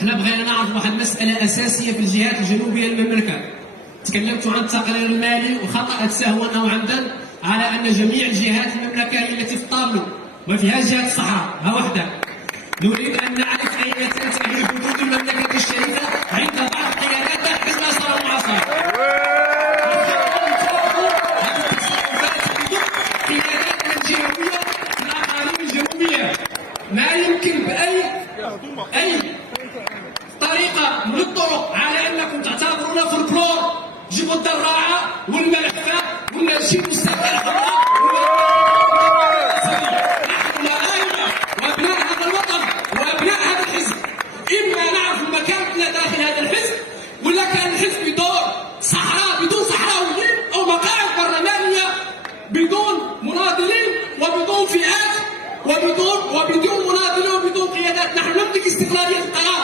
حنا بغينا نعرف واحد المساله اساسيه في الجهات الجنوبيه للمملكه. تكلمت عن التقرير المالي وخطأت سهوا او عمدا على ان جميع الجهات المملكه هي التي في الطابلو ما فيهاش جهه الصحراء ها وحده. نريد ان نعرف اين تنتهي حدود المملكه الشريفه عند بعض القيادات تحت حزب النصر المعاصر. قياداتنا الجنوبيه في الاقاليم الجنوبيه ما يمكن باي طريقه من الطرق على انكم تعتبرونا فولكلور. جيبوا الدراعه والملحفه ولا شي مستقبل.